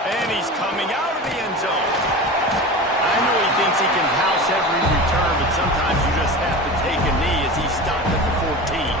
And he's coming out of the end zone. I know he thinks he can house every return, but sometimes you just have to take a knee as he's stopped at the 14.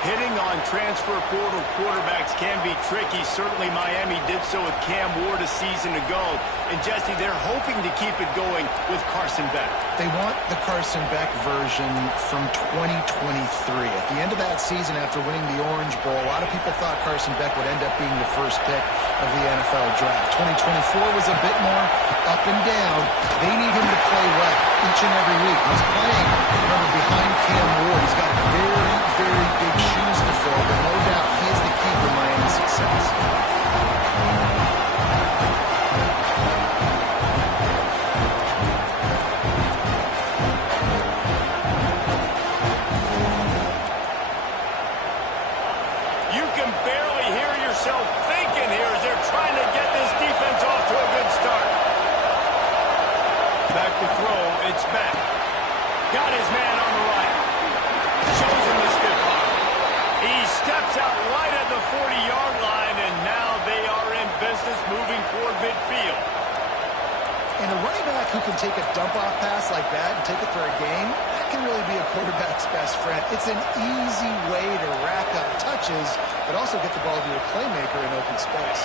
Hitting on transfer portal quarterbacks can be tricky. Certainly Miami did so with Cam Ward a season ago. And Jesse, they're hoping to keep it going with Carson Beck. They want the Carson Beck version from 2023. At the end of that season, after winning the Orange Bowl, a lot of people thought Carson Beck would end up being the first pick of the NFL draft. 2024 was a bit more up and down. They need him to play well each and every week. He's playing, remember, behind Cam Ward. He's got very, very big shoes to fill, but no doubt he is the key to Miami's success. You can barely hear yourself thinking here as they're trying to get this defense off to a good start. Back to throw, it's Beck. Got his man on the right. Shows him the stiff arm. He steps out right at the 40-yard line, and now they are in business moving toward midfield. And a running back who can take a dump-off pass like that and take it for a gain, that can really be a quarterback's best friend. It's an easy way to rack up touches, but also get the ball to your playmaker in open space.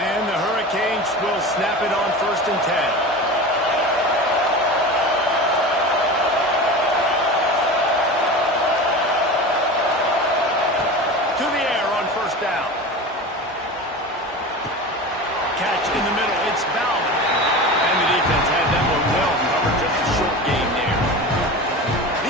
And the Hurricanes will snap it on 1st and 10. Down. Catch in the middle. It's Bowman. And the defense had that one well covered. Just a short game there.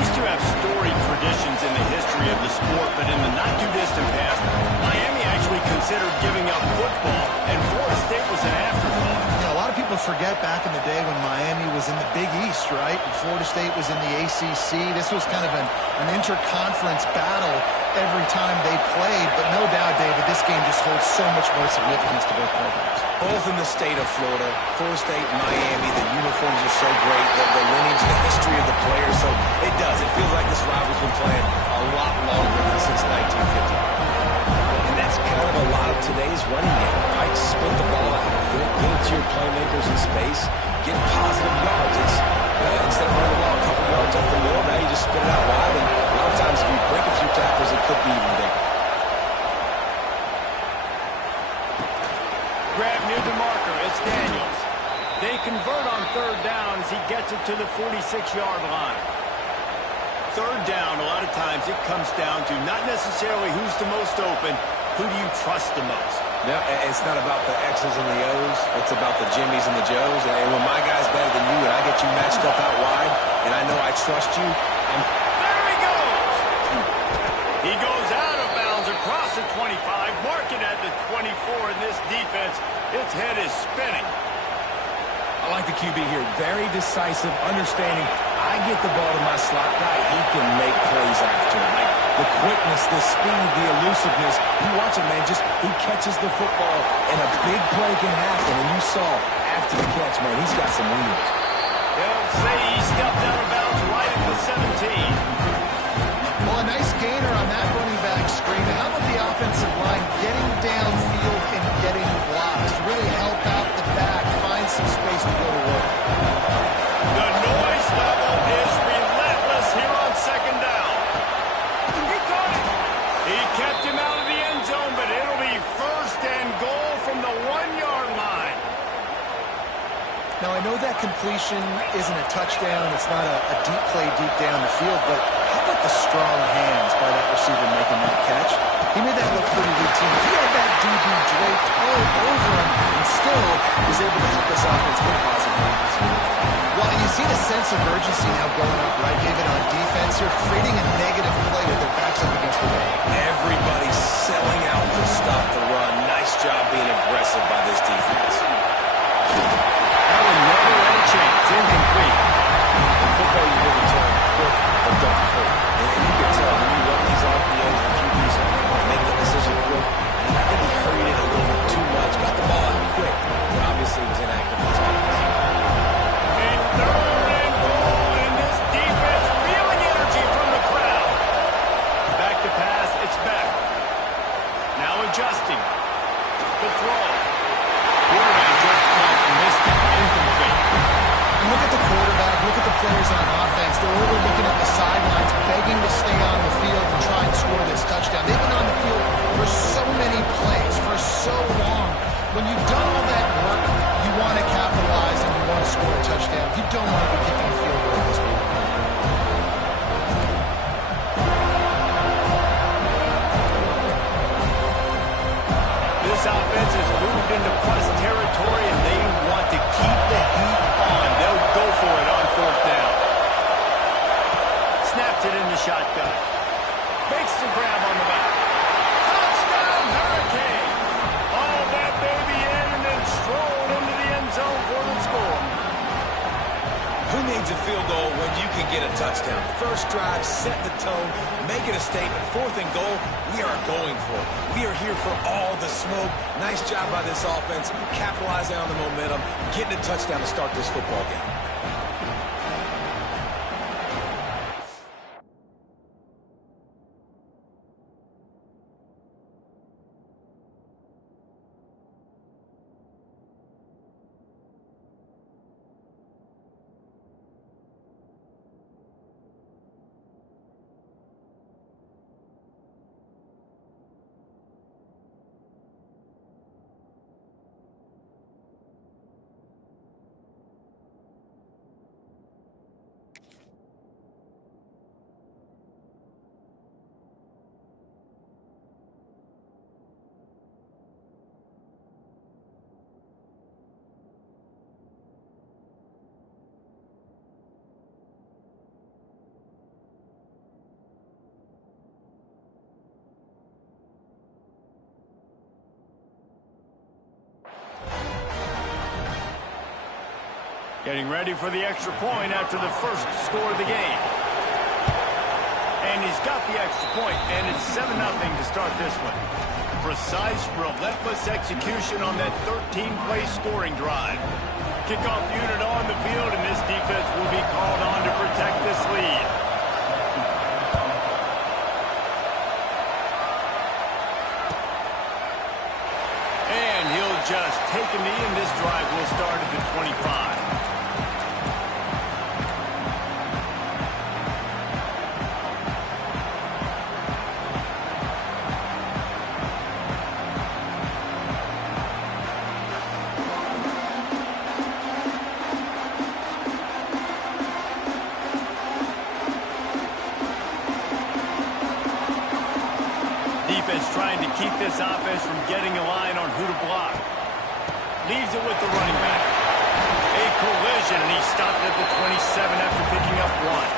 These two have storied traditions in the history of the sport, but in the not-too-distant past, Miami actually considered giving up football, and Florida State was an afterthought. A lot of people forget back in the day when Miami was in the Big East, right? And Florida State was in the ACC. This was kind of an interconference battle every time they played, but no doubt, David, this game just holds so much more significance to both programs. Both in the state of Florida, Florida State, Miami, the uniforms are so great, the lineage, the history of the players, so it does. It feels like this rivalry's been playing a lot longer than since 1950. And that's kind of a lot of today's running game, right? Split the ball out, get it to your playmakers in space, get positive yards. It's, instead of running the ball a couple yards up the middle, now you just spit it out wide, and a lot of times if you break a few tackles, it could be even bigger. Grab near the marker. It's Daniels. They convert on 3rd down as he gets it to the 46-yard line. 3rd down, a lot of times it comes down to not necessarily who's the most open, who do you trust the most? Yeah, it's not about the X's and the O's. It's about the Jimmies and the Joes. And when my guy's better than you and I get you matched up out wide, and I know I trust you, there he goes! He goes out of bounds across the 25, marking at the 24 in this defense. Its head is spinning. I like the QB here. Very decisive, understanding. I get the ball to my slot guy. He can make plays after. Like the quickness, the speed, the elusiveness. You watch it, man. Just he catches the football, and a big play can happen. And you saw after the catch, man, he's got some wheels. They'll say he stepped out of bounds right at the 17. Well, a nice gainer on that running back screen. How about the offensive line getting downfield and getting blocks to really help out the back, find some space to go to work? The noise level is relentless here on 2nd down. He caught it. He kept him out of the end zone, but it'll be 1st and goal from the 1-yard line. Now, I know that completion isn't a touchdown. It's not a deep play deep down the field, but how about the strong hands by that receiver making that catch? He made that look pretty routine. He had that DB draped all over him and still was able to help this offense get positive points. Well, and you see the sense of urgency now going up, right, David, on defense. You're creating a negative play with their backs up against the wall. Everybody's selling out to stop the run. Nice job being aggressive by the adjusting. The throw. Quarterback just missed it. Incomplete. And look at the quarterback, look at the players on offense. They're over looking at the sidelines, begging to stay on the field and try and score this touchdown. They've been on the field for so many plays, for so long. When you've done all that work, you want to capitalize and you want to score a touchdown. You don't want to be kicking the field goal at this point. This offense has moved into plus territory, and they want to keep the heat on. They'll go for it on fourth down. Snaps it in the shotgun. Makes the grab on the back. Touchdown, Hurricane! All that baby in and then strolled into the end zone for the score. Who needs a field goal when you can get a touchdown? First drive, set the tone, make it a statement. Fourth and goal, we are going for it. We are here for all the smoke. Nice job by this offense, capitalizing on the momentum, getting a touchdown to start this football game. Getting ready for the extra point after the first score of the game. And he's got the extra point, and it's 7-0 to start this one. Precise, relentless execution on that 13-play scoring drive. Kickoff unit on the field, and this defense will be called on to protect this lead. And he'll just take a knee, and this drive will start at the 25. Trying to keep this offense from getting a line on who to block. Leaves it with the running back. A collision, and he stopped at the 27 after picking up one.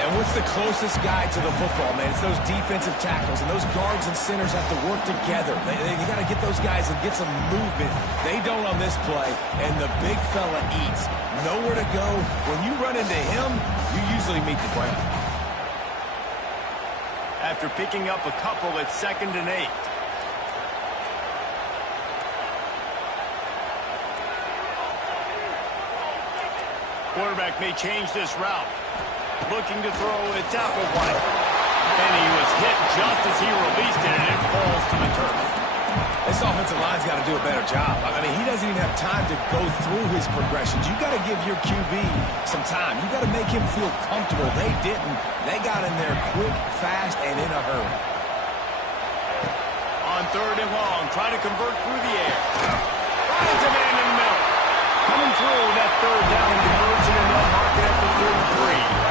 And what's the closest guy to the football, man? It's those defensive tackles, and those guards and centers have to work together. They got to get those guys and get some movement. They don't on this play, and the big fella eats. Nowhere to go. When you run into him, you usually meet the ground. After picking up a couple at 2nd and 8. Quarterback may change this route. Looking to throw, it's Applewhite. And he was hit just as he released it, and it falls to the turf. This offensive line's got to do a better job. I mean, he doesn't even have time to go through his progressions. You got to give your QB some time. You got to make him feel comfortable. They didn't. They got in there quick, fast, and in a hurry. On 3rd and long, trying to convert through the air. Finds a man in the middle. Coming through that 3rd down conversion, and they'll mark it at the 43.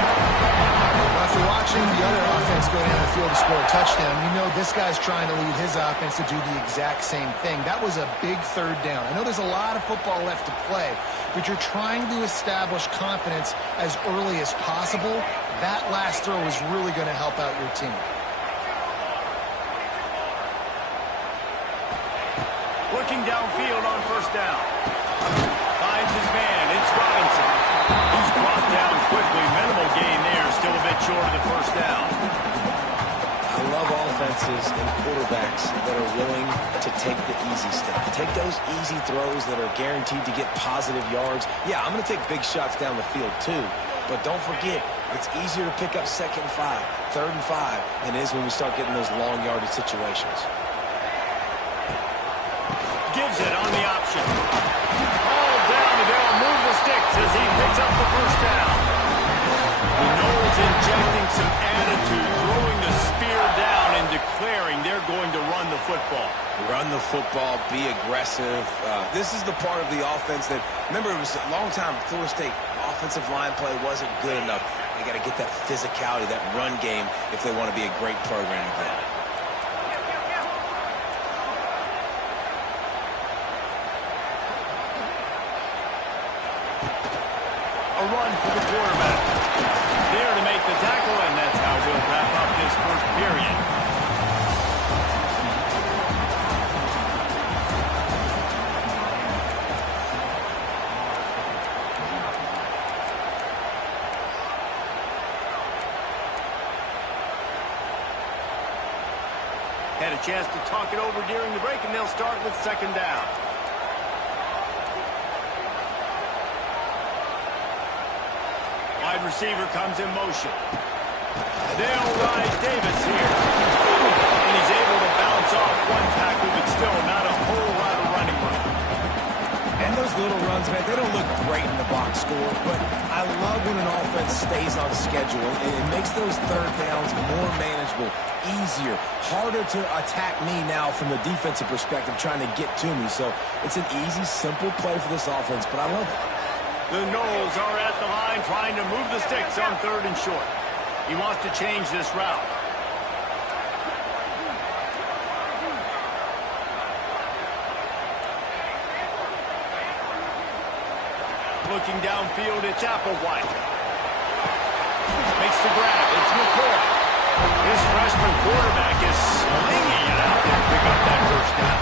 After watching the other offense go down the field to score a touchdown, you know this guy's trying to lead his offense to do the exact same thing. That was a big 3rd down. I know there's a lot of football left to play, but you're trying to establish confidence as early as possible. That last throw is really going to help out your team. Looking downfield on 1st down. Finds his man. It's Robinson. He's brought down quickly. Minimal gain there. Still a bit short of the 1st down. I love offenses and quarterbacks that are willing to take the easy step. Take those easy throws that are guaranteed to get positive yards. Yeah, I'm going to take big shots down the field too. But don't forget, it's easier to pick up 2nd and 5, 3rd and 5 than it is when we start getting those long yardage situations. going to run the football. Run the football, be aggressive. This is the part of the offense that, remember, it was a long time, Florida State offensive line play wasn't good enough. They got to get that physicality, that run game, if they want to be a great program again. A run for the quarterback. There to make the tackle, and that's how we'll wrap up this first period. Had a chance to talk it over during the break, and they'll start with second down. Wide receiver comes in motion. They'll ride Davis here. And he's able to bounce off one tackle, but still not a whole lot of running room. And those little runs, man, they don't look great in the box score, but I love when an offense stays on schedule. It makes those third downs more manageable, easier, harder to attack me now from the defensive perspective trying to get to me. So it's an easy, simple play for this offense, but I love it. The Noles are at the line trying to move the sticks on third and short. He wants to change this route. Looking downfield, it's Applewhite. Makes the grab. It's McCoy. This freshman quarterback is slinging it out there to pick up that first down.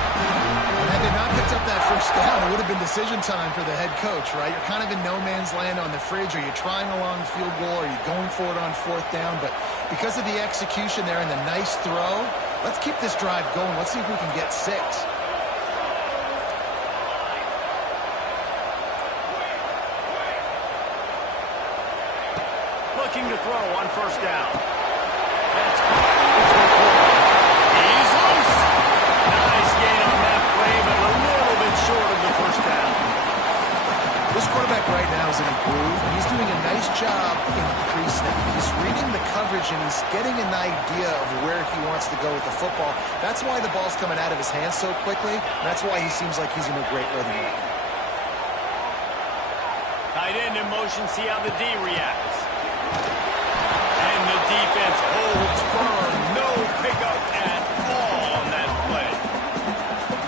And had they not picked up that first down, it would have been decision time for the head coach, right? You're kind of in no man's land on the fridge. Are you trying a long field goal? Are you going for it on fourth down? But because of the execution there and the nice throw, let's keep this drive going. Let's see if we can get 6. Looking to throw on first down. That's caught. It's McCoy. He's loose. Nice gain on that play, but a little bit short of the first down. This quarterback right now is in a groove, and he's doing a nice job in pre-snap. He's reading the coverage, and he's getting an idea of where he wants to go with the football. That's why the ball's coming out of his hands so quickly, and that's why he seems like he's in a great rhythm right now. Tight end in motion, see how the D reacts. And the defense holds firm. No pickup at all on that play.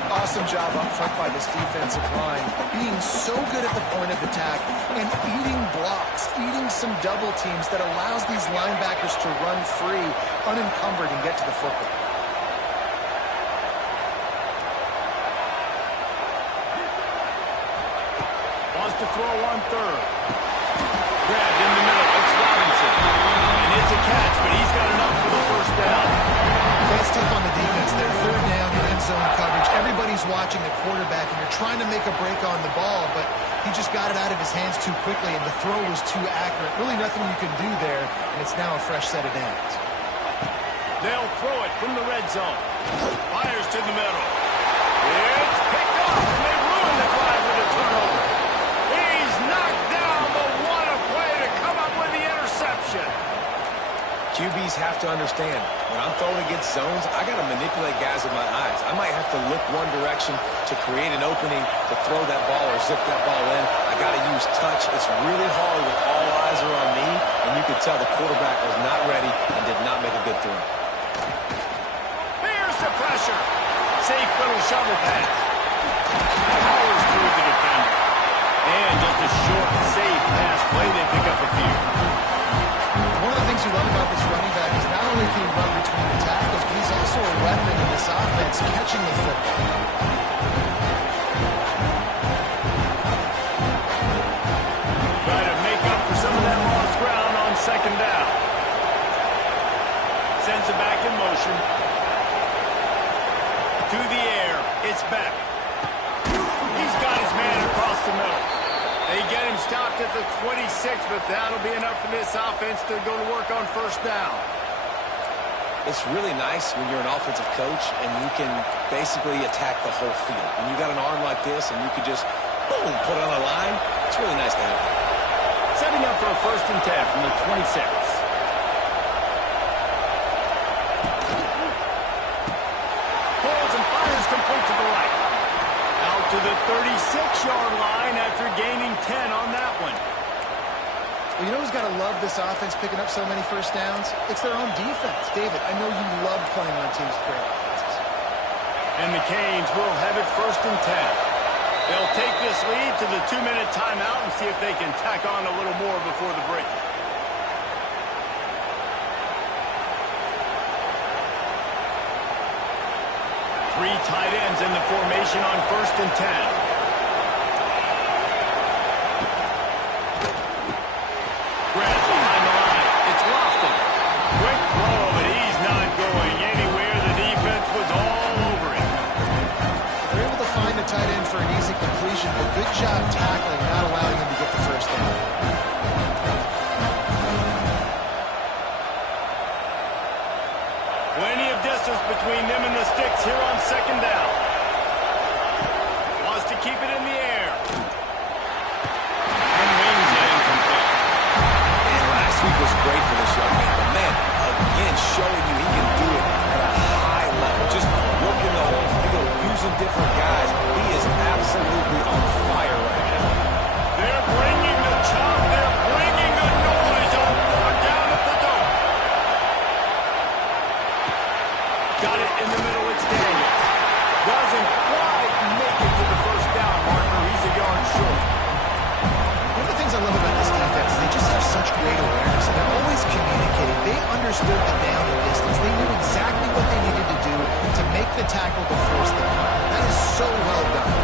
Awesome job up front by this defensive line, being so good at the point of attack and eating blocks, eating some double teams that allows these linebackers to run free, unencumbered, and get to the football. Wants to throw on third. Grabbed in the middle. It's Robinson. And it's a catch, but he's got enough for the first down. That's tough on the defense there. Third down, you're in zone coverage. Everybody's watching the quarterback, and you're trying to make a break on the ball, but he just got it out of his hands too quickly, and the throw was too accurate. Really nothing you can do there, and it's now a fresh set of downs. They'll throw it from the red zone. Fires to the middle. It's picked up, and they ruin the drive with a turnover. He's knocked down, but what a play to come up with the interception. QBs have to understand, when I'm throwing against zones, I got to manipulate guys with my eyes. I might have to look one direction to create an opening to throw that ball or zip that ball in. I got to use touch. It's really hard when all eyes are on me, and you could tell the quarterback was not ready and did not make a good throw. Here's the pressure. Safe little shovel pass. Powers through the defender. And just a short, safe pass play. They pick up a few. One of the things you love about this running back is not only can he run between the tackles, but he's also a weapon in this offense catching the football. Try to make up for some of that lost ground on second down. Sends it back in motion. To the air. It's back. He's got his man across the middle. They get him stopped at the 26, but that'll be enough for this offense to go to work on first down. It's really nice when you're an offensive coach and you can basically attack the whole field. When you got an arm like this and you could just, boom, put it on the line, it's really nice to have that. Setting up for a 1st and 10 from the 26. pulls and fires complete to the right. Out to the 36-yard line after gaining 10 on that one. Well, you know who's got to love this offense picking up so many first downs? It's their own defense. David, I know you love playing on teams with great offenses. And the Canes will have it 1st and 10. They'll take this lead to the 2-minute timeout and see if they can tack on a little more before the break. Three tight ends in the formation on 1st and 10. Tight end for an easy completion, but good job tackling, not allowing him to get the first down. Plenty of distance between them and the sticks here on 2nd down. Wants to keep it in the air. And wings it incomplete. Man, last week was great for this young man, but man, again, showing you he can do it at a high level. Just working the whole field, using different guys. He is absolutely on fire right now. They're bringing the chop. They're bringing the noise on 4th down at the dome. Got it in the middle. It's Daniels. Doesn't quite make it to the 1st down marker. He's a yard short. One of the things I love about this defense is they just have such great awareness, and they're always communicating. They understood the down and distance. They knew exactly what they needed to do to make the tackle to force the punt. That is so well done.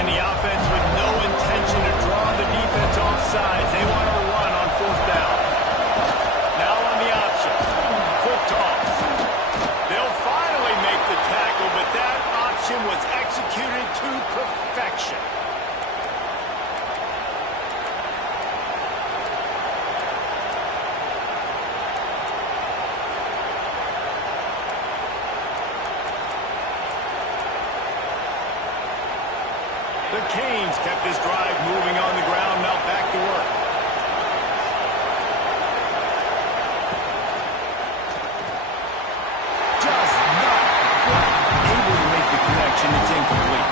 And the offense with no intention of drawing the defense off sides. They want to run on 4th down. Now on the option. Quick toss. They'll finally make the tackle, but that option was executed to perfection. The Canes kept this drive moving on the ground, now back to work. Just not able to make the connection. It's incomplete.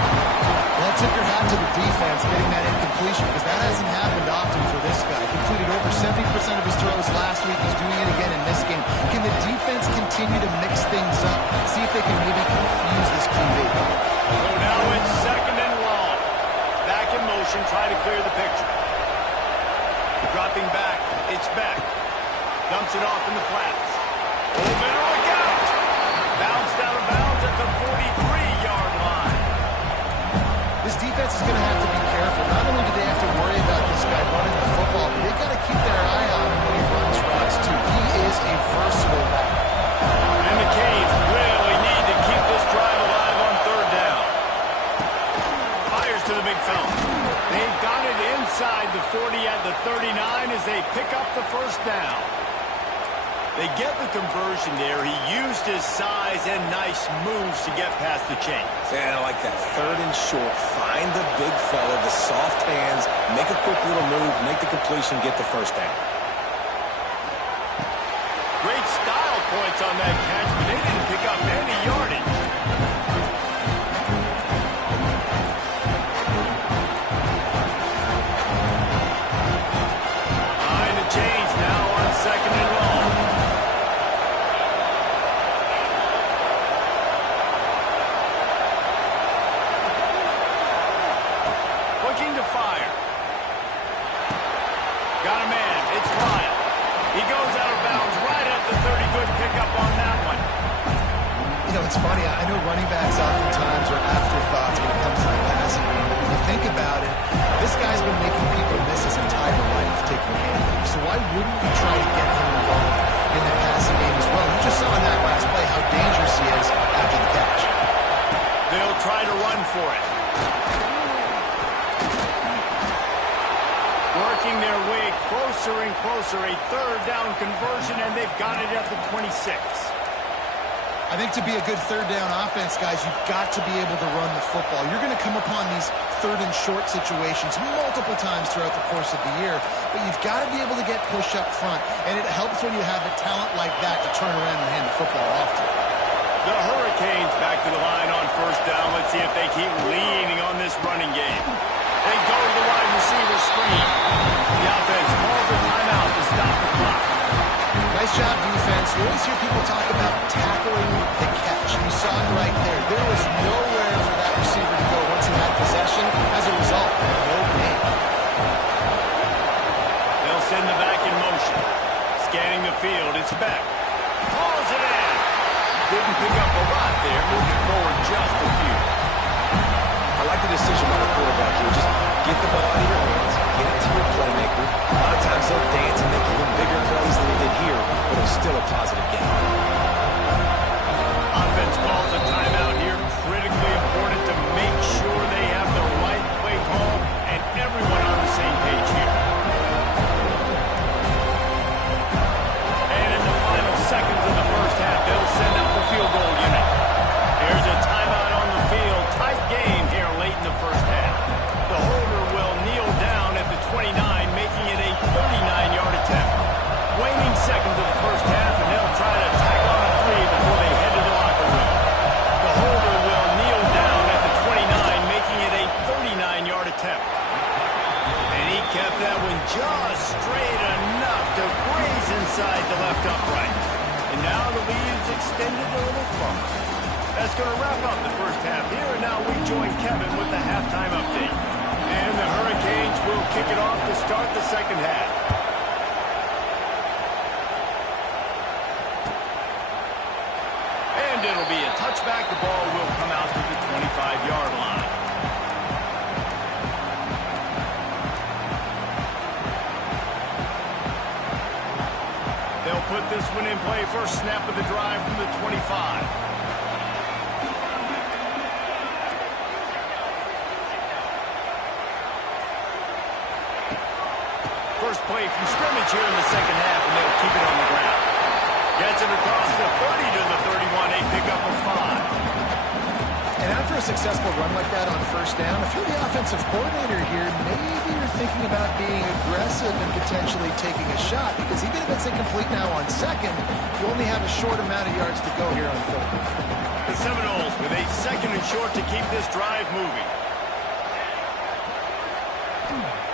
Well, tip your hat to the defense getting that incompletion, because that hasn't happened often for this guy. Completed over 70% of his throws last week. He's doing it again in this game. Can the defense continue to mix things up? See if they can maybe confuse this QB. So now it's 2nd and long. Back in motion, try to clear the picture. Dropping back, it's back. Dumps it off in the flats. Oh, better look out! Bounced out of bounds at the 43-yard line. This defense is going to have to be careful. Not only do they have to worry about this guy running the football, but they've got to keep their eye on him when he runs routes, too. He is a versatile back. And the Canes really need to keep this drive alive on 3rd down. Fires to the big fella. They've got it inside the 40 at the 39 as they pick up the 1st down. They get the conversion there. He used his size and nice moves to get past the chains. And I like that 3rd and short. Find the big fella, the soft hands, make a quick little move, make the completion, get the 1st down. Great style points on that catch, but they didn't pick up any yardage. Behind the chains now on 2nd and long. Looking to fire. Got a man. It's Lyle. He goes out of bounds right at the 30. Good pickup on that one. You know, it's funny. I know running backs oftentimes are afterthoughts when it comes to the passing game. But when you think about it, this guy's been making people miss his entire life taking handoffs. So why wouldn't you try to get him involved in the passing game as well? You just saw in that last play how dangerous he is after the catch. They'll try to run for it. Working their way closer and closer. A 3rd down conversion, and they've got it at the 26. I think to be a good 3rd down offense, guys, you've got to be able to run the football. You're going to come upon these 3rd and short situations multiple times throughout the course of the year, but you've got to be able to get push up front, and it helps when you have a talent like that to turn around and hand the football off to. The Hurricanes back to the line on first down. Let's see if they keep leaning on this running game. They go to the wide receiver screen. The offense calls a timeout to stop the clock. Nice job, defense. You always hear people talk about tackling the catch. You saw it right there. There was nowhere for that receiver to go once he had possession. As a result, no gain. They'll send the back in motion. Scanning the field, it's Beck. Calls it in. Didn't pick up a lot there, moving forward just a few. I like the decision by the quarterback here. Just get the ball out of your hands, get it to your playmaker. A lot of times they'll dance and make even bigger plays than they did here, but it was still a positive game. Offense calls a timeout here. Critically important to make sure they have the right play call and everyone on the same page here. And in the final seconds of the first half, they'll send out the field goal unit. There's a timeout on the field. Tight game here late in the first half. The holder will kneel down at the 29, making it a 39-yard attempt. Waning seconds of the first half, and they'll try to tack on a 3 before they head to the locker room. The holder will kneel down at the 29, making it a 39-yard attempt. And he kept that one just straight enough to graze inside the left upright. And now the lead is extended a little further. That's going to wrap up the first half here, and now we join Kevin with the halftime update. And the Hurricanes will kick it off to start the second half. And it'll be a touchback. The ball will come out to the 25-yard line. They'll put this one in play. First snap of the drive from the 25. First play from scrimmage here in the second half, and they'll keep it on the ground. Gets it across the 30 to the 31. A pickup of 5. And after a successful run like that on first down, if you're the offensive coordinator here, maybe you're thinking about being aggressive and potentially taking a shot, because even if it's incomplete now on second, you only have a short amount of yards to go here on third. The Seminoles with a second and short to keep this drive moving.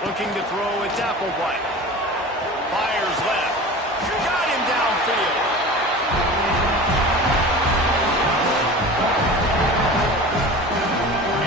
Looking to throw, it's Applewhite. Fires left. Got him downfield.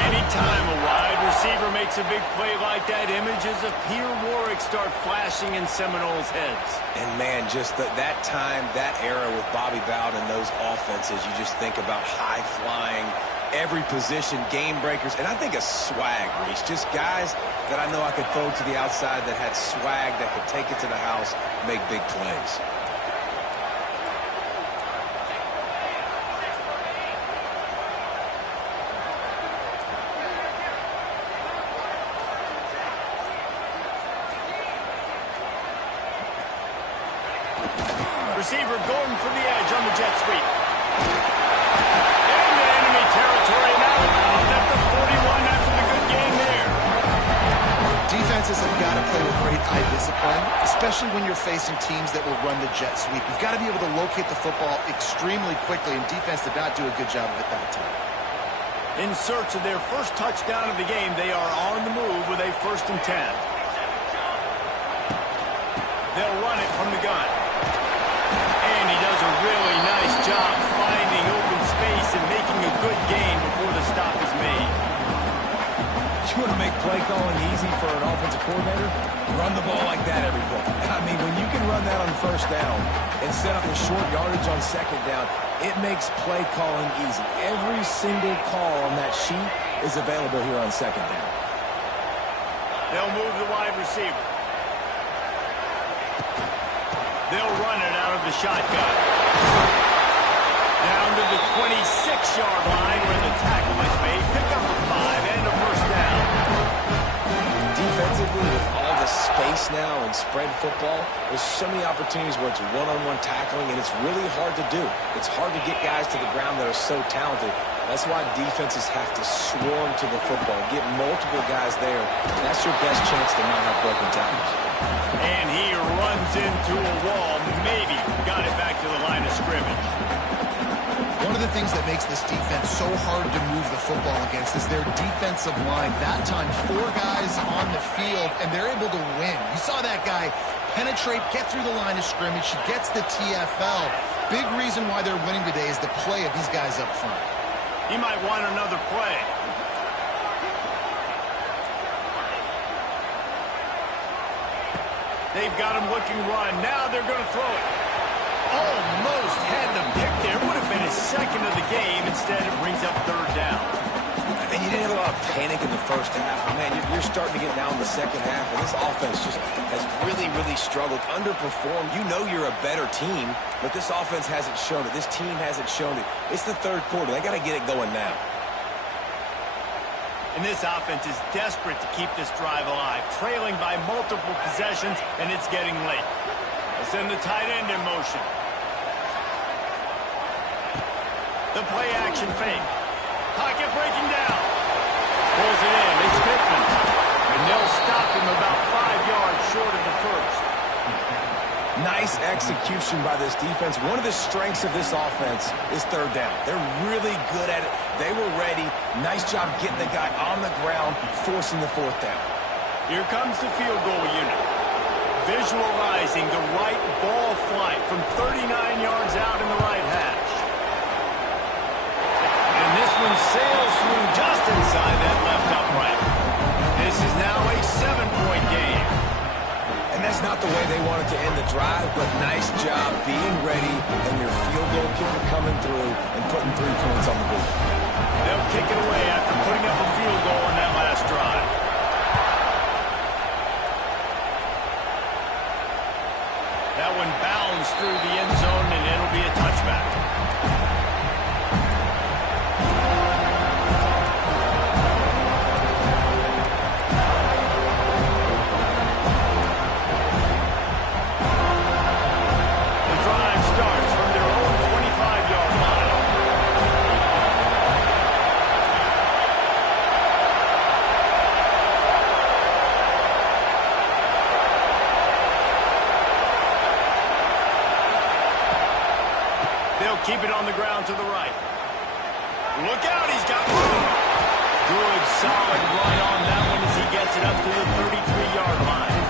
Anytime a wide receiver makes a big play like that, images of Pierre Warwick start flashing in Seminoles' heads. And, man, just that time, that era with Bobby Bowden and those offenses, you just think about high-flying, every position, game breakers, and I think a swag, Reese. Just guys that I know I could throw to the outside that had swag, that could take it to the house, make big plays. Receiver going for the edge on the jet sweep. Into enemy territory now. At the 41 after the good game there. Defenses have got to play with great eye discipline, especially when you're facing teams that will run the jet sweep. You've got to be able to locate the football extremely quickly, and defense did not do a good job of it that time. In search of their first touchdown of the game, they are on the move with a 1st and 10. They'll run it from the gun. And he does a really nice job finding open space and making a good gain before the stop is made. You want to make play calling easy for an offensive coordinator? Run the ball like that every play. I mean, when you can run that on first down and set up a short yardage on second down, it makes play calling easy. Every single call on that sheet is available here on second down. They'll move the wide receiver. They'll run it out of the shotgun. Down to the 26-yard line where the tackle is made. Pick up a 5 and a 1st down. Defensively, with all the space now and spread football, there's so many opportunities where it's one-on-one tackling, and it's really hard to do. It's hard to get guys to the ground that are so talented. That's why defenses have to swarm to the football, get multiple guys there. That's your best chance to not have broken tackles. And he runs into a wall. Maybe got it back to the line of scrimmage. One of the things that makes this defense so hard to move the football against is their defensive line. That time, 4 guys on the field, and they're able to win. You saw that guy penetrate, get through the line of scrimmage. He gets the TFL. Big reason why they're winning today is the play of these guys up front. He might want another play. They've got him looking run. Now they're going to throw it. Almost had the pick there. Would have been his second of the game. Instead, it brings up 3rd down. And you didn't have a lot of panic in the first half. Man, you're starting to get down in the second half, and this offense just has really, really struggled, underperformed. You know you're a better team, but this offense hasn't shown it. This team hasn't shown it. It's the 3rd quarter. They got to get it going now. And this offense is desperate to keep this drive alive, trailing by multiple possessions, and it's getting late. They send the tight end in motion. The play action fake. Pocket breaking down. Pulls it in. It's Pittman. And they'll stop him about 5 yards short of the first. Nice execution by this defense. One of the strengths of this offense is 3rd down. They're really good at it. They were ready. Nice job getting the guy on the ground, forcing the 4th down. Here comes the field goal unit. Visualizing the right ball flight from 39 yards out in the right hash. And this one sails through just inside that left upright. This is now a 7-point game. And that's not the way they wanted to end the drive, but nice job being ready and your field goal kicker coming through and putting 3 points on the board. They'll kick it away after putting up a field goal on that last drive. That one bounds through the end zone, and it'll be a touchback. Keep it on the ground to the right. Look out, he's got room. Good, solid run on that one as he gets it up to the 33-yard line.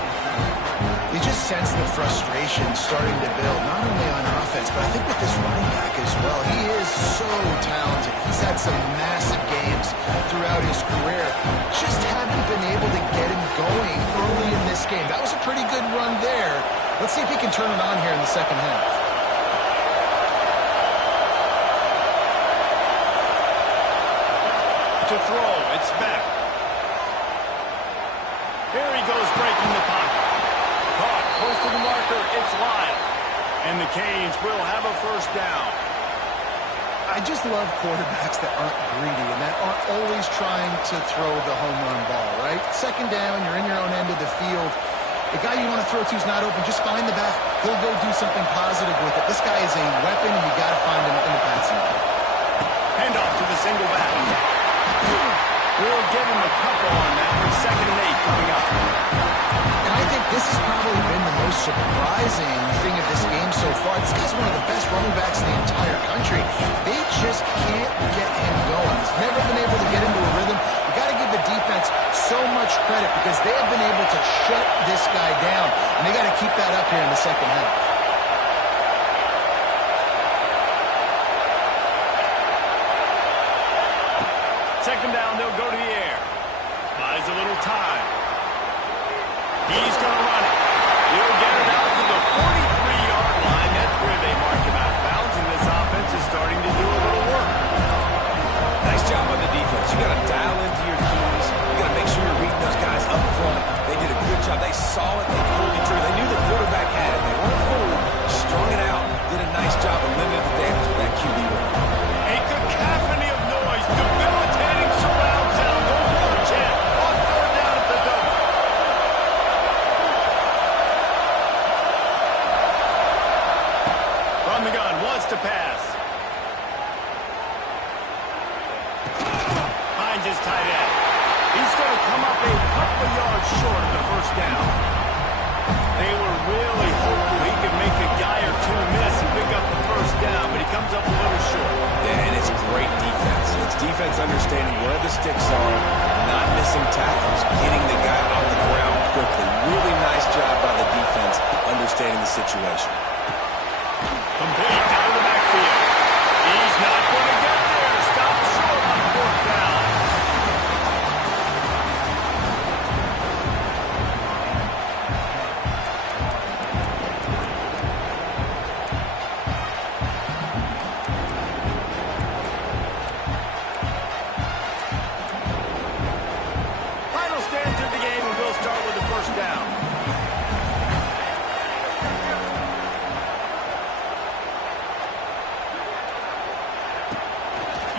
You just sense the frustration starting to build, not only on offense, but I think with this running back as well. He is so talented. He's had some massive games throughout his career. Just haven't been able to get him going early in this game. That was a pretty good run there. Let's see if he can turn it on here in the second half. To throw, it's back. Here he goes breaking the pocket. Caught, close to the marker, it's Lyle. And the Canes will have a 1st down. I just love quarterbacks that aren't greedy and that aren't always trying to throw the home run ball, right? 2nd down, you're in your own end of the field. The guy you want to throw to is not open, just find the back. He'll go do something positive with it. This guy is a weapon, and you got to find him in the passing game. Handoff to the single back. We'll give him a couple on that one. 2nd and 8 coming up. And I think this has probably been the most surprising thing of this game so far. This guy's one of the best running backs in the entire country. They just can't get him going. He's never been able to get into a rhythm. You got to give the defense so much credit because they have been able to shut this guy down. And they got to keep that up here in the second half. Second down, they'll go to the air. Buys a little time. He's going to run it. He'll get it out to the 43-yard line. That's where they mark him out of bounds, and this offense is starting to do a little work. Nice job on the defense. You got to dial into your keys. You got to make sure you're reading those guys up front. They did a good job. They saw it. They pulled the trigger. They knew the quarterback had it. They weren't fooled. Strung it out. Did a nice job of limiting the damage with that QB run. A cacophony of noise. Debilitating surround sound. The war chant on 3rd down at the Dome. From the gun. Wants to pass. Finds his tight end. He's going to come up a couple of yards short of the 1st down. They were really hopeful he could make a guy or two miss and pick up the 1st down, but he comes up a little short. Yeah, and it's great defense. It's defense understanding where the sticks are, not missing tackles, getting the guy on the ground quickly. Really nice job by the defense understanding the situation. Complete out of the backfield. He's not going to get there. Stop short on fourth down. Final stand to the game, and we'll start with the first down.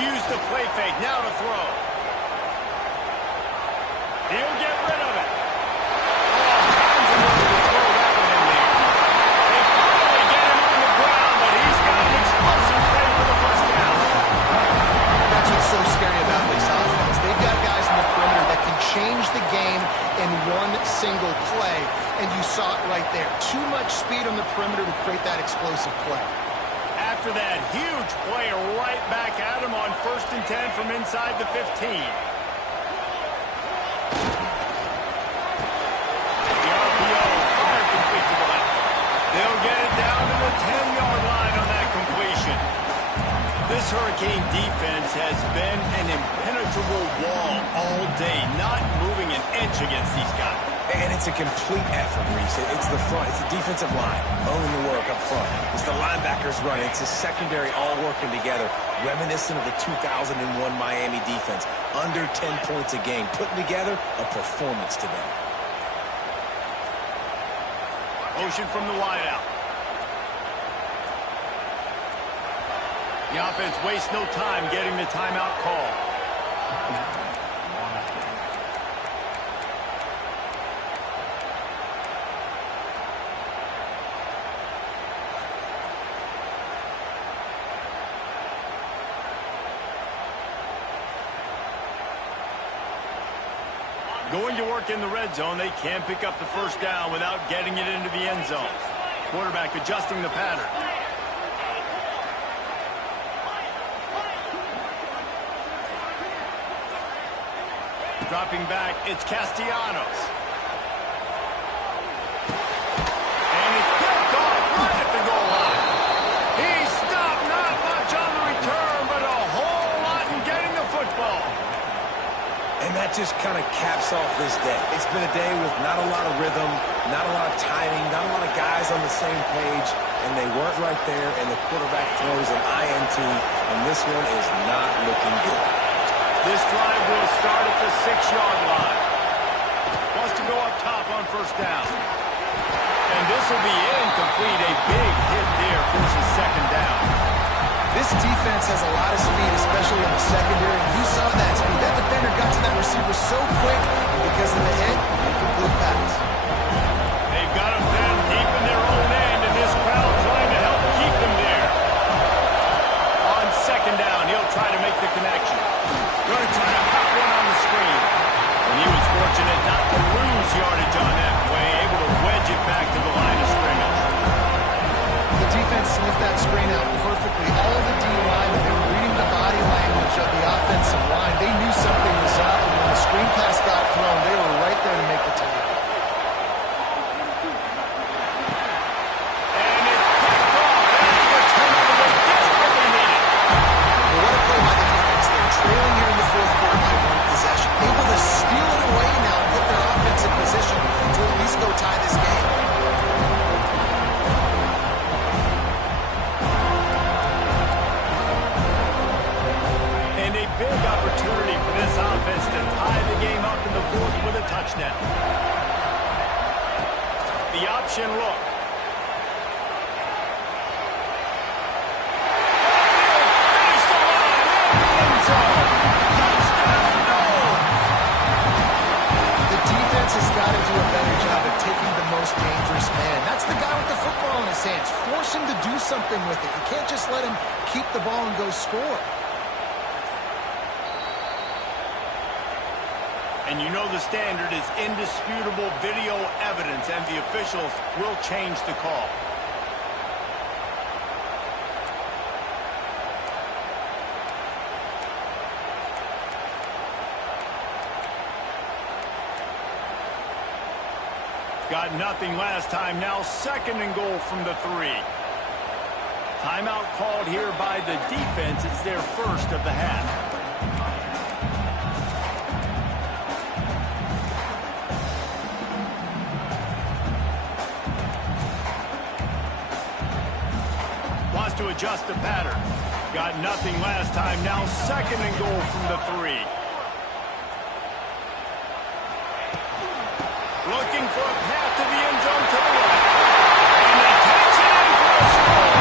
Use the play fake. Now to throw. He'll get rid of it. Oh, finds a way to throw that one in there. They finally get him on the ground, but he's got an explosive play for the first down. That's what's so scary about this offense. They've got guys in the perimeter that can change the game in one single play, and you saw it right there. Too much speed on the perimeter to create that explosive play. After that huge play, right back at him on 1st and 10 from inside the 15. The RPO, fire complete to the left. They'll get it down to the 10-yard line on that completion. This Hurricane defense has been an impenetrable wall all day, not moving an inch against these guys. And it's a complete effort, Reese. It's the front. It's the defensive line owning the work up front. It's the linebackers running. It's the secondary all working together, reminiscent of the 2001 Miami defense. Under 10 points a game, putting together a performance today. Motion from the wideout. The offense wastes no time getting the timeout call. Going to work in the red zone, they can pick up the first down without getting it into the end zone. Quarterback adjusting the pattern. Dropping back, it's Castellanos. And it's picked off right at the goal line. He stopped, not much on the return, but a whole lot in getting the football. And that just kind of caps off this day. It's been a day with not a lot of rhythm, not a lot of timing, not a lot of guys on the same page, and they weren't right there, and the quarterback throws an INT, and this one is not looking good. This drive will start at the 6-yard line. Wants to go up top on first down. And this will be incomplete. A big hit there forces second down. This defense has a lot of speed, especially in the secondary, and you saw that speed. That defender got to that receiver so quick because of the hit, incomplete pass. They've got him down deep in their own end, and this crowd trying to help keep them there. On second down, he'll try to make the connection. Going to try to pop one on the screen. And he was fortunate not to lose yardage on that play, able to wedge it back to the line of scrimmage. The defense sniffed that screen out perfectly. All of the D linemen, they were reading the body language of the offensive line. They knew something was up, and when the screen pass got thrown, they were right there to make the tackle. And it's picked off. That's the turnover they desperately needed. Well, what a play by the defense. They're trailing here in the fourth quarter by one possession. Able to steal it away now and put their offense in position to at least go tie this game. And a big opportunity for this offense to tie the game up in the fourth with a touchdown. The option look. Finish the line in the end zone. Touchdown, no! The defense has got to do a better job of taking the most dangerous man. That's the guy with the football in his hands. Force him to do something with it. You can't just let him keep the ball and go score. And you know the standard is indisputable video evidence, and the officials will change the call. Got nothing last time. Now 2nd and goal from the 3. Timeout called here by the defense. It's their first of the half. Wants to adjust the pattern. Got nothing last time. Now 2nd and goal from the 3. Looking for a path to the end zone to the right. And he takes it in for a score.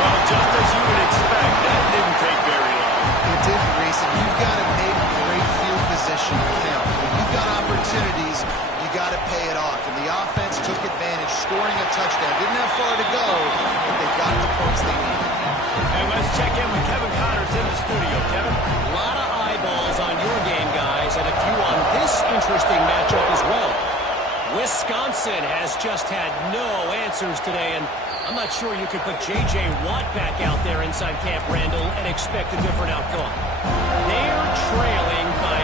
Well, just as you would expect, that didn't take very long. It didn't, Reese, and you've got to make great field position count. When you've got opportunities, you got to pay it off. And the offense took advantage, scoring a touchdown. Didn't have far to go, but they got the points they needed. And let's check in with Kevin Connors in the studio. Kevin? A lot of eyeballs on your game, guys, and a few on this interesting matchup as well. Wisconsin has just had no answers today, and I'm not sure you could put J.J. Watt back out there inside Camp Randall and expect a different outcome. They're trailing by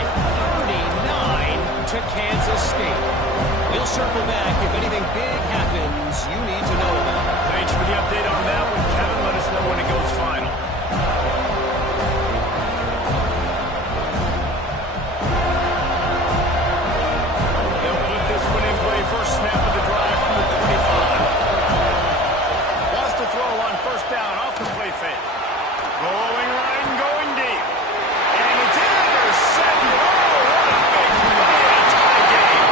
39 to Kansas State. We'll circle back if anything big happens you need to know about. Thanks for the update on that one, Kevin. Let us know when it goes final. They'll put this one in play. First snap of the drive from the 25. Wants to throw on 1st down off the play fake. Rolling right and going deep. And it's intercepted. Oh, what a big play. A tie game.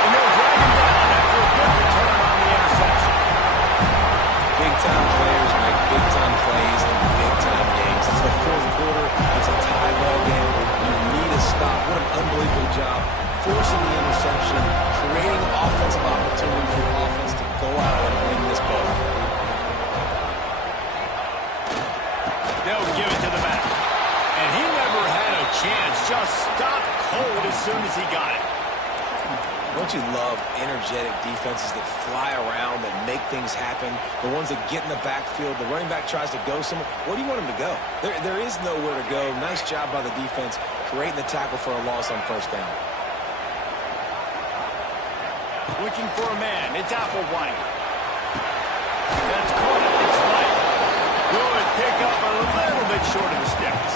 And they'll drag him down after a good return on the interception. Big-time players make big-time plays in big-time games. It's the 4th quarter. It's a tie ball game. You need a stop. What an unbelievable job. Forcing the interception, creating offensive opportunity for the offense to go out and win this ball. They'll give it to the back. And he never had a chance. Just stopped cold as soon as he got it. Don't you love energetic defenses that fly around, that make things happen? The ones that get in the backfield, the running back tries to go somewhere. Where do you want him to go? There is nowhere to go. Nice job by the defense, creating the tackle for a loss on 1st down. Looking for a man. It's Applewhite. That's caught. It's White. Good pick up a little bit short of the sticks.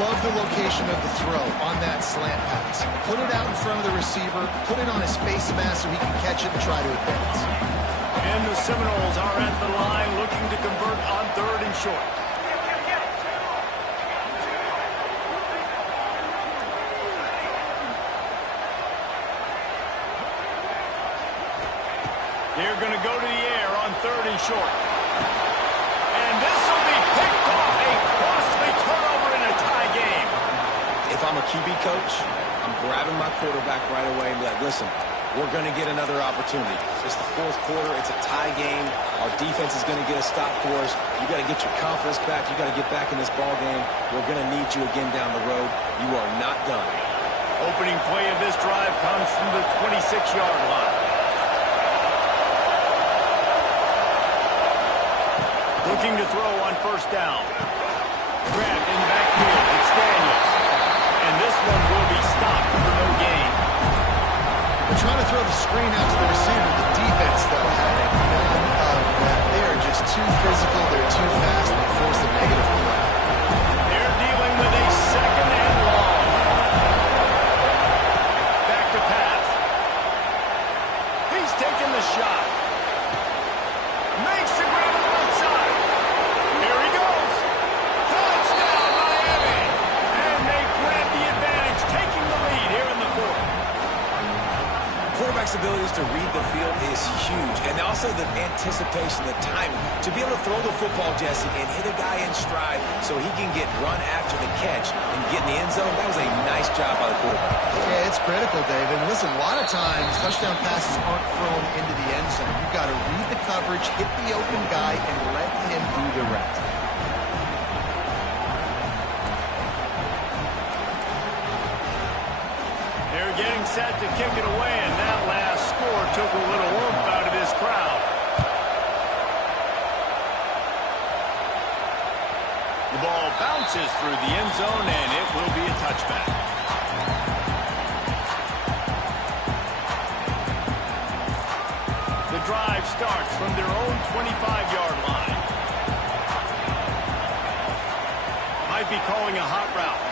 Love the location of the throw on that slant pass. Put it out in front of the receiver, put it on his face mask so he can catch it and try to advance. And the Seminoles are at the line looking to convert on 3rd and short. They're going to go to the air on 3rd and short. And this will be picked off. A costly turnover in a tie game. If I'm a QB coach, I'm grabbing my quarterback right away and be like, listen, we're going to get another opportunity. It's the 4th quarter. It's a tie game. Our defense is going to get a stop for us. You got to get your confidence back. You got to get back in this ball game. We're going to need you again down the road. You are not done. Opening play of this drive comes from the 26-yard line. Looking to throw on 1st down. Grabbed in backfield. It's Daniels. And this one will be stopped for no gain. They're trying to throw the screen out to the receiver. The defense, though, had none of that. They are just too physical. They're too fast. They force a negative play. They're dealing with a 2nd and long. Back to pass. He's taking the shot. Makes the grab on the right side. Here he goes. Touchdown, Miami. And they grab the advantage, taking the lead here in the 4th. Quarterback's abilities to read the field is huge. And also the anticipation, the timing. To be able to throw the football, Jesse, and hit a guy in stride so he can get run after the catch and get in the end zone, that was a nice job by the quarterback. Yeah, it's critical, David. Listen, a lot of times touchdown passes aren't thrown into the end zone. You've got to read the coverage, hit the open guy, and let him do the rest. They're getting set to kick it away, and that last score took a little oomph out of this crowd. The ball bounces through the end zone, and it will be a touchback. drive starts from their own 25-yard line. Might be calling a hot route.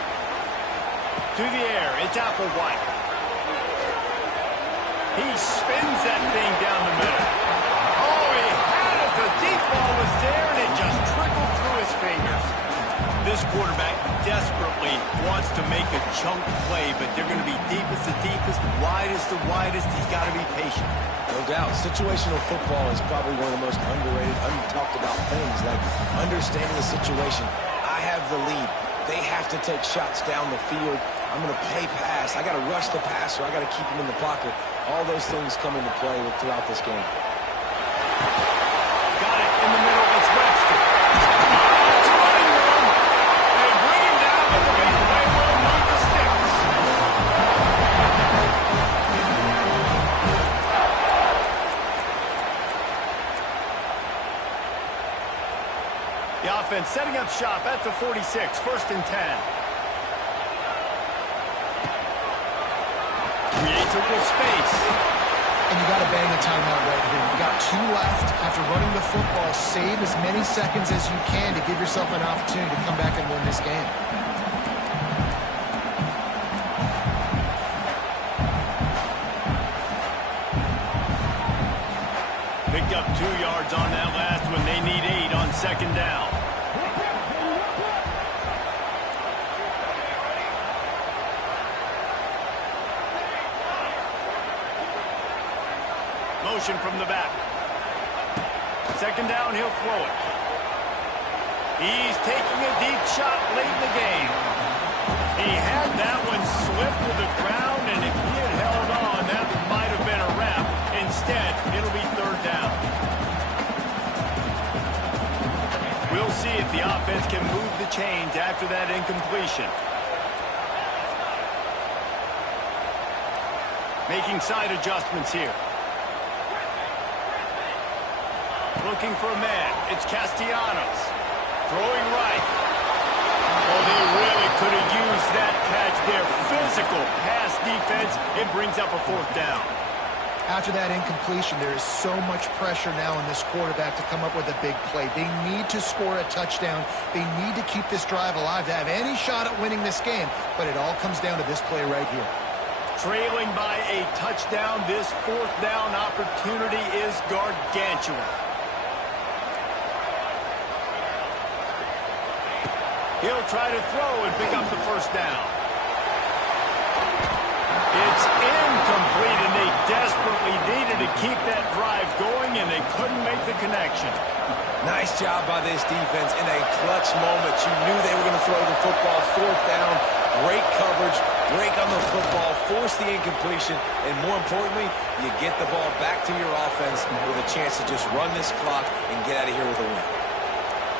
To the air, it's Applewhite. He spins that thing down the middle. Oh, he had it. The deep ball was there, and it just trickled through his fingers. This quarterback desperately wants to make a chunk play, but they're going to be deepest the deepest, widest the widest. He's got to be patient. No doubt. Situational football is probably one of the most underrated, untalked about things, like understanding the situation. I have the lead. They have to take shots down the field. I'm going to play pass. I got to rush the passer. I got to keep him in the pocket. All those things come into play throughout this game. Got it in the middle. It's Webster. It's a running room. They bring him down, but the big play will move the sticks. The offense setting up shop at the 46, 1st and 10. Creates a little space. And you got to bang a timeout right here. You got 2 left. After running the football, save as many seconds as you can to give yourself an opportunity to come back and win this game. Picked up 2 yards on that last one. They need 8 on 2nd down. Motion from the back. 2nd down, he'll throw it. He's taking a deep shot late in the game. He had that one slipped to the ground, and if he had held on, that might have been a wrap. Instead, it'll be 3rd down. We'll see if the offense can move the chains after that incompletion. Making side adjustments here. Looking for a man. It's Castellanos. Throwing right. Oh, they really could have used that catch there. Physical pass defense. It brings up a 4th down. After that incompletion, there is so much pressure now on this quarterback to come up with a big play. They need to score a touchdown. They need to keep this drive alive to have any shot at winning this game. But it all comes down to this play right here. Trailing by a touchdown, this 4th down opportunity is gargantuan. He'll try to throw and pick up the 1st down. It's incomplete, and they desperately needed to keep that drive going, and they couldn't make the connection. Nice job by this defense in a clutch moment. You knew they were going to throw the football. 4th down, great coverage, break on the football, force the incompletion, and more importantly, you get the ball back to your offense with a chance to just run this clock and get out of here with a win.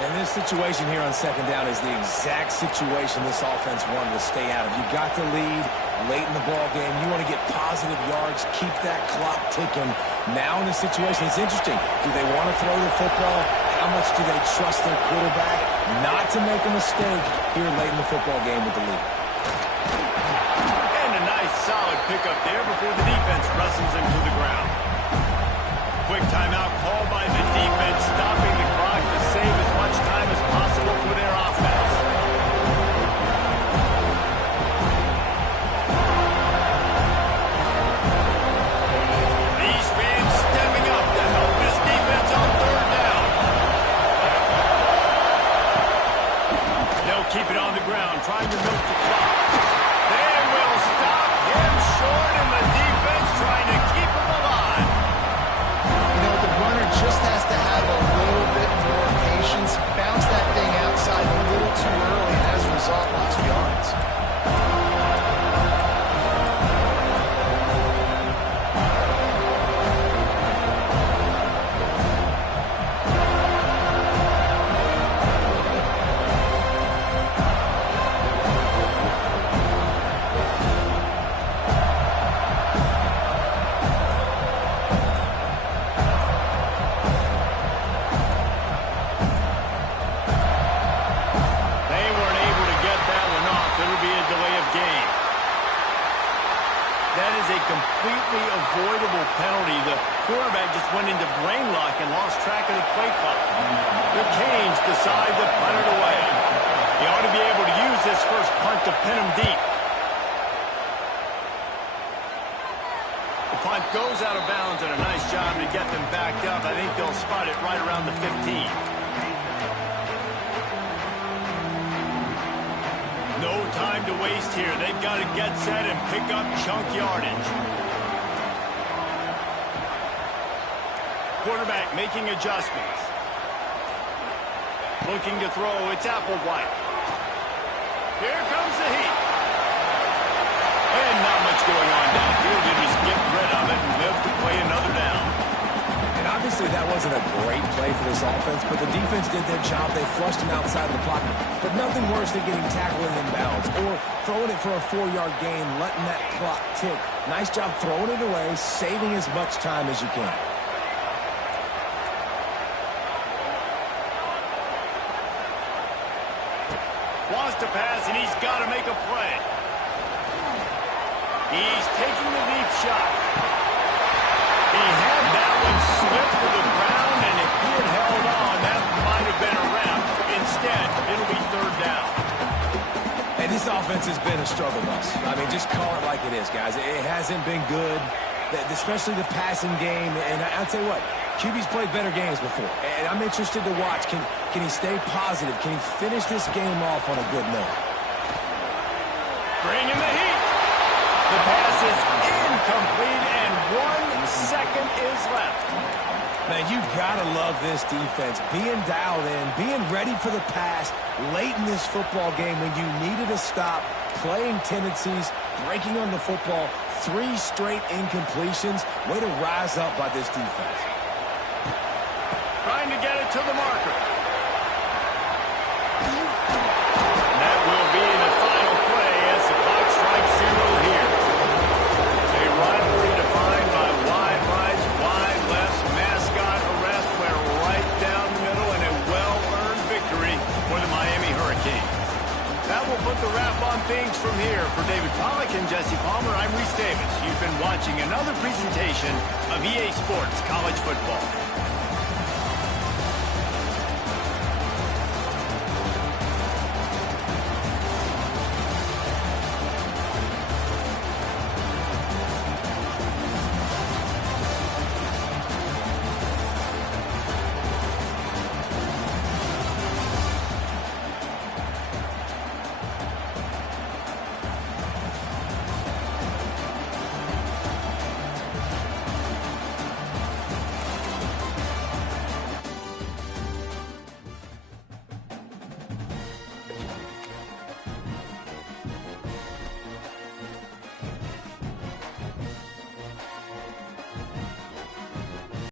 And this situation here on 2nd down is the exact situation this offense wanted to stay out of. You got the lead late in the ball game. You want to get positive yards, keep that clock ticking. Now in this situation, it's interesting. Do they want to throw the football? How much do they trust their quarterback not to make a mistake here late in the football game with the lead? And a nice solid pickup there before the defense wrestles him to the ground. Quick timeout called by the defense, stopping the clock to save as much time as possible for their offense. These fans stepping up to help this defense on 3rd down. They'll keep it on the ground, trying to milk the clock. They will stop him short, and the defense trying to keep him alive. You know, the runner just has to have a little bit completely avoidable penalty. The quarterback just went into brain lock and lost track of the play clock. The Canes decide to punt it away. He ought to be able to use this first punt to pin him deep. The punt goes out of bounds, and a nice job to get them backed up. I think they'll spot it right around the 15. No time to waste here. They've got to get set and pick up chunk yardage. Quarterback making adjustments. Looking to throw. It's Applewhite. Here comes the heat. And not much going on downfield. You just get rid of it and live to play another down. And obviously that wasn't a great play for this offense, but the defense did their job. They flushed him outside of the pocket. But nothing worse than getting tackled in inbounds or throwing it for a 4-yard gain, letting that clock tick. Nice job throwing it away, saving as much time as you can. Wants to pass, and he's got to make a play. He's taking the deep shot. He had that one slipped to the ground, and if he had held on, that might have been a wrap. Instead, it'll be third down. And this offense has been a struggle bus. I mean, just call it like it is, guys. It hasn't been good, especially the passing game. And I'll tell you what, QB's played better games before. And I'm interested to watch. Can he stay positive? Can he finish this game off on a good note? Bring in the heat. The pass is incomplete, and 1 second is left. Man, you've got to love this defense. Being dialed in, being ready for the pass late in this football game when you needed a stop, playing tendencies, breaking on the football, 3 straight incompletions. Way to rise up by this defense. Trying to get it to the marker. That will be the final play as the clock strikes 0 here. A rivalry defined by wide rights, wide lefts, mascot arrest went right down the middle, and a well-earned victory for the Miami Hurricanes. That will put the wrap on things from here. For David Pollack and Jesse Palmer, I'm Reese Davis. You've been watching another presentation of EA Sports College Football.